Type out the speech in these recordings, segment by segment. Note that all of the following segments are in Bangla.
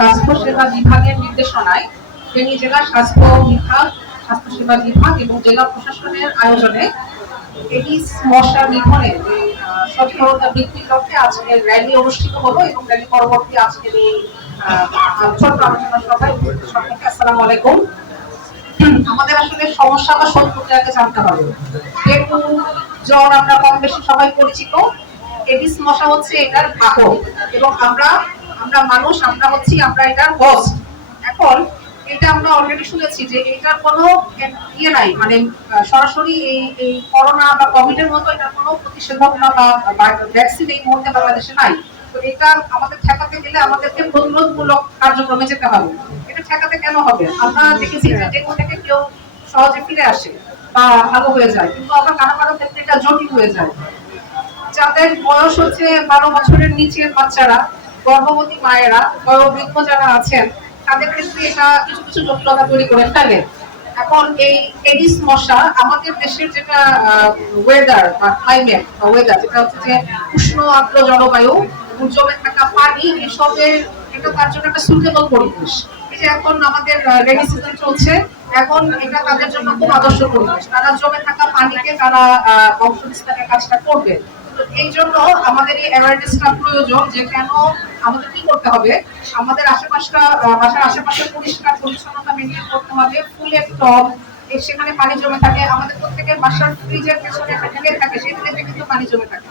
স্বাস্থ্য সেবা বিভাগের নির্দেশনায় ফেনী জেলা স্বাস্থ্য সেবা বিভাগ এবং জেলা প্রশাসনের আয়োজনে এডিস মশা নিধনে সচেতনতা বৃদ্ধির লক্ষ্যে আজকে র্যালি অনুষ্ঠিত হলো এবং র্যালি পরবর্তী আজকের এই ছোট্ট আলোচনা সভায় সবাইকে আসসালামু আলাইকুম। আমাদের আসলে সমস্যা বা সত্যটাকে জানতে হবে। ডেঙ্গু জ্বর আমরা কম বেশি সবাই পরিচিত। এডিস মশা হচ্ছে এটার বাহক এবং আমরা মানুষ আমরা এটার হোস্ট। এখন এটা আমরা অলরেডি শুনেছি যে এটার কোনো নাই, মানে সরাসরি এই করোনা বা কোভিড এর মতো এটার কোনো প্রতিষেধক বা ভ্যাকসিন এই মুহূর্তে বাংলাদেশে নাই। তো এটা আমাদের ঠেকাতে গেলে আমাদেরকে প্রতিরোধমূলক কার্যক্রমে যেতে হবে। এটা ঠেকাতে কেন হবে? আমরা দেখেছি যে ডেঙ্গু থেকে কেউ সহজে ফিরে আসে বা ভালো হয়ে যায়, কিন্তু আবার কারো ক্ষেত্রে এটা জটিল হয়ে যায়। যাদের বয়স হচ্ছে 12 বছরের নিচের বাচ্চারা, গর্ভবতী মায়েরা, বয়োবৃদ্ধ যারা আছেন, তাদের ক্ষেত্রে এটা কিছু কিছু জটিলতা তৈরি করে ফেলে। এখন এই এডিস মশা আমাদের দেশের যেটা ওয়েদার বা ক্লাইমেট বা ওয়েদার, যেটা হচ্ছে যে উষ্ণ আর্দ্র জলবায়ু, জমে থাকা পানি, এসবের এটা তার জন্য একটা সুইটেবল পরিবেশ। এই যে এখন আমাদের রেনি সিজন চলছে, এখন এটা তাদের জন্য খুব আদর্শ পরিবেশ। তারা জমে থাকা পানিতে তারা বংশ বিস্তারের কাজটা করবে। এই জন্য আমাদের এই অ্যাওয়ারনেসটা প্রয়োজন যে কেন আমাদের কি করতে হবে। আমাদের বাসার আশেপাশে পরিষ্কার পরিচ্ছন্নতা মেনটেন করতে হবে। ফুলের টব সেখানে পানি জমে থাকে, আমাদের প্রত্যেকের বাসার ফ্রিজের পেছনে একটা ট্যাঙ্ক থাকে, সেই ট্যাঙ্কে কিন্তু পানি জমে থাকে।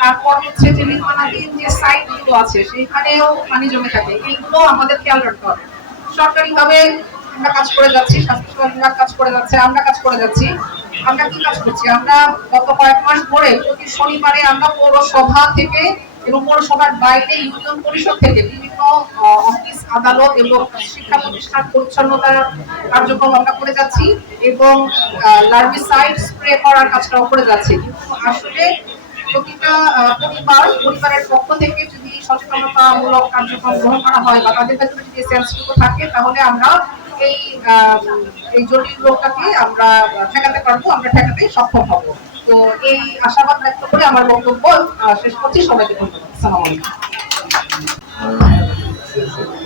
তারপর হচ্ছে যে নির্মাণাধীন যে সাইট গুলো আছে সেইখানেও পানি জমে থাকে। এইগুলো আমাদের খেয়াল রাখতে হবে। সরকারিভাবে আমরা কাজ করে যাচ্ছি, স্বাস্থ্য বিভাগ কাজ করে যাচ্ছে, আমরা কাজ করে যাচ্ছি। আমরা কি কাজ করছি? আমরা গত কয়েক মাস ধরে প্রতি শনিবারে আমরা পৌরসভা থেকে এবং পৌরসভার বাইরে ইউনিয়ন পরিষদ থেকে বিভিন্ন অফিস, আদালত এবং শিক্ষা প্রতিষ্ঠান পরিচ্ছন্নতার কার্যক্রম আমরা করে যাচ্ছি এবং লার্ভিসাইড স্প্রে করার কাজটাও করে যাচ্ছি। কিন্তু আসলে প্রতিটা পরিবারের পক্ষ থেকে যদি সচেতনতামূলক কার্যক্রম গ্রহণ করা হয় বা তাদের ক্ষেত্রে যদি সেন্সিটিভ থাকে, তাহলে আমরা এই জটিল রোগটাকে আমরা ঠেকাতে পারবো, আমরা ঠেকাতে সক্ষম হব। তো এই আশাবাদ ব্যক্ত করে আমার বক্তব্য শেষ করছি। সবাইকে ধন্যবাদ। আসসালামু আলাইকুম।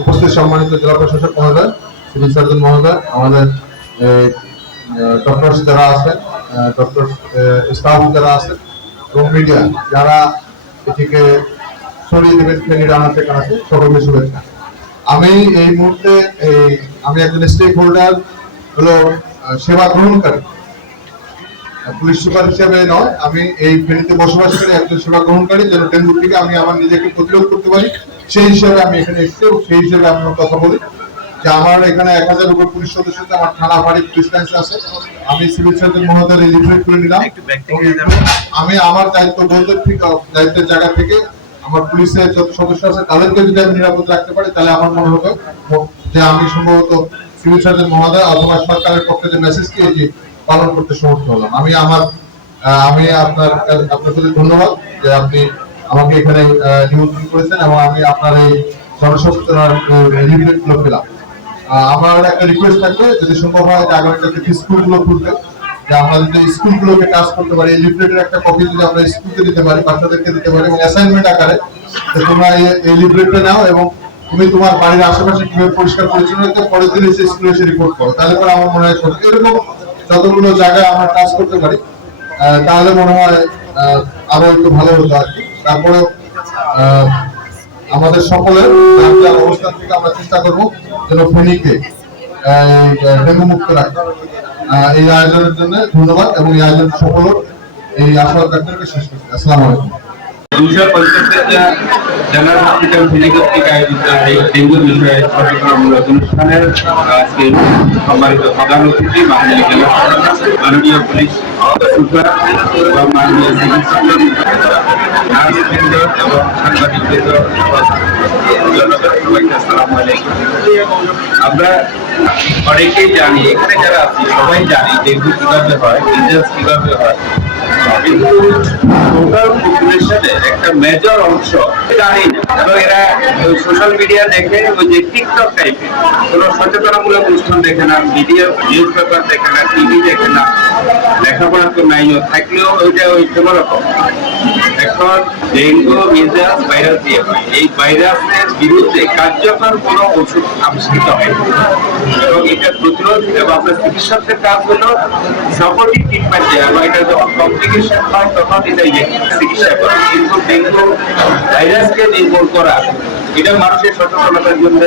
উপস্থিত সম্মানিত জেলা প্রশাসক মহোদয়, সিভিল সার্জন মহোদয়, আমাদের ডক্টর যারা আছেন, ডক্টর স্টাফ যারা আছেন এবং মিডিয়া যারা এটিকে ছড়িয়ে দেবেন ফেনীর আনাচে কানাচে, সকলকে শুভেচ্ছা। আমি এই মুহূর্তে আমি একজন স্টেক হোল্ডার, হলো সেবা গ্রহণকারী, পুলিশ সুপার হিসেবে নয়, আমি এই ফেনীতে বসবাস করে একজন সেবা গ্রহণকারী, যেন ডেঙ্গু থেকে আমি আমার নিজেকে প্রতিরোধ করতে পারি, সেই হিসেবে আমি এখানে এসেছি এবং সেই হিসেবে আমি কথা বলি যে আমার এখানে 1000 উপর পুলিশ সদস্য, আমার থানা বাড়ি পুলিশ লাইন্স আছে। আমি সিভিল সার্জন মহোদয় রিফ্লেক্ট করে নিলাম। আমি আমার দায়িত্বের জায়গা থেকে আমার পুলিশের যত সদস্য আছে তাদেরকে যদি আমি নিরাপদ রাখতে পারি, তাহলে আমার মনে হবে যে আমি সম্ভবত সিভিল সার্জন মহোদয় অথবা সরকারের পক্ষে যে মেসেজকে এটি পালন করতে সমর্থ হলাম। আমি আপনার প্রতি ধন্যবাদ যে আপনি আমাকে এখানে নিমন্ত্রণ করেছেন এবং আমি আপনার এই জনসচেতনার লিফলেট গুলো পেলাম। আমার একটা রিকোয়েস্ট থাকবে, যদি সম্ভব হয় যে আগামীকালকে স্কুলগুলো খুলবে, যে আমরা যদি স্কুলগুলোকে কাজ করতে পারি, এই লিফলেটের একটা কপি যদি আমরা স্কুলকে দিতে পারি, বাচ্চাদেরকে দিতে পারি এবং অ্যাসাইনমেন্ট আকারে তোমরা এই লিফলেটটা নাও এবং তুমি তোমার বাড়ির আশেপাশে কিভাবে পরিষ্কার পরিচ্ছন্ন রাখতে পরের দিন এসে স্কুলে এসে রিপোর্ট করো, তাহলে পরে আমার মনে হয় এরকম যতগুলো জায়গায় আমরা কাজ করতে পারি, তাহলে মনে হয় আরো একটু ভালো হতো আর কি। তারপরে আমাদের সকলের অবস্থান থেকে আমরা চেষ্টা করবো যেন ফেনীকে ডেঙ্গু মুক্ত রাখতে। এই আয়োজনের জন্য ধন্যবাদ এবং এই আয়োজন সফল এই আশাবাদ ব্যক্তকে শেষ করছি। আসসালামু আলাইকুম। 250 জেনারেল হসপিটাল ফেনী কর্তৃক আয়োজিত এই ডেঙ্গু বিষয়ে সচেতনামূলক অনুষ্ঠানের আজকে সম্মানিত প্রধান অতিথি মাননীয় পুলিশ সুপার এবং মাননীয় সিভিল সার্জন, নার্সবৃন্দ এবং সাংবাদিকবৃন্দ, সবাইকে আসসালামু আলাইকুম। আমরা অনেকেই জানি, এখানে যারা আছি সবাই জানি ডেঙ্গু কিভাবে হয়, ডিজিজ কিভাবে হয়, কিন্তু টোটাল পপুলেশনের একটা মেজর অংশ জানি না, এবং এরা সোশ্যাল মিডিয়া দেখে ওই যে টিকটক টাইপের কোনো সচেতনামূলক অনুষ্ঠান দেখে না, মিডিয়া নিউজ পেপার দেখে না, টিভি দেখে না, লেখাপড়া তো নাইও থাকলেও ওইটা ওই কোনো রকম। এখন ডেঙ্গু মিজেলস ভাইরাস দিয়ে হয়, এই ভাইরাসের বিরুদ্ধে কার্যকর কোনো ওষুধ আবিষ্কৃত হয় এবং এটা প্রতিরোধ এবং আপনার চিকিৎসকদের কাজ হলো সাপোর্টিভ ট্রিটমেন্ট দেওয়া, এবং এটা যখন কমপ্লিকেশন হয় তখন এটা চিকিৎসা করা। কিন্তু ডেঙ্গু ভাইরাসকে নির্মূল করা এটা মানুষের সচেতনতার জন্য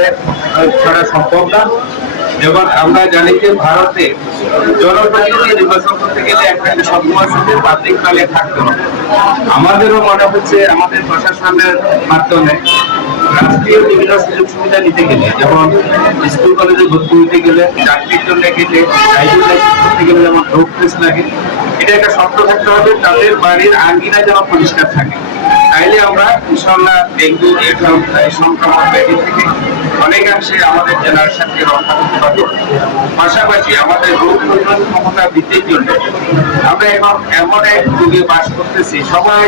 ছাড়া সম্ভব না। যেমন আমরা জানি যে ভারতে জনপ্রতিনিধি নির্বাচন করতে গেলে একটা সবসময় পাবলিক প্ল্যানে থাকতে হবে। আমাদেরও মনে হচ্ছে আমাদের প্রশাসনের মাধ্যমে রাষ্ট্রীয় বিভিন্ন সুযোগ সুবিধা নিতে গেলে, যেমন স্কুল কলেজে ভর্তি হতে গেলে, চাকরির জন্য গেলে, ড্রাইভিং লাইসেন্স করতে গেলে যেমন রোড টেস্ট লাগে, এটা একটা শর্ত থাকতে হবে তাদের বাড়ির আঙ্গিনা যেন পরিষ্কার থাকে। তাইলে আমরা ইনশাল্লাহ ডেঙ্গু সংক্রমণ ব্যাধি থেকে অনেকাংশে আমাদের জেনারেশনকে রক্ষা করতে পারবো। পাশাপাশি আমাদের রোগ প্রতিরোধ ক্ষমতা বৃদ্ধির জন্য আমরা এখন এমন এক যুগে বাস করতেছি, সবাই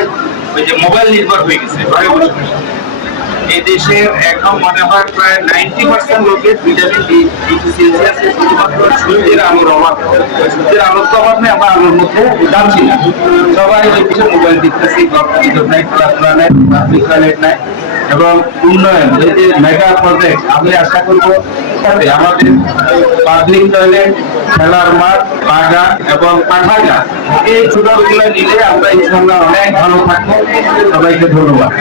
ওই যে মোবাইল নির্ভর হয়ে গেছে ঘরে বসে বসে। এই দেশের এখন মনে হয় প্রায় 90% লোকের ভিটামিন ডি ডিফিসিয়েন্সি আছে শুধুমাত্র সূর্যের আলোর অভাব। সূর্যের আলোর তো অভাব নেই, আমরা আলোর মধ্যে যাচ্ছি না, সবাই কিছু মোবাইল দেখতেছি, কম্পিউটার নাই, খেলাধুলা নাই, বিজ্ঞানের নাই। এবং উন্নয়ন এই যে মেগা প্রজেক্ট, আমি আশা করবো আমাদের পাবলিক টয়লেট, খেলার মাঠ, বাগান এবং পাঠাগার এই ছোটগুলো নিলে আমরা ইনশাল্লাহ অনেক ভালো থাকবো। সবাইকে ধন্যবাদ।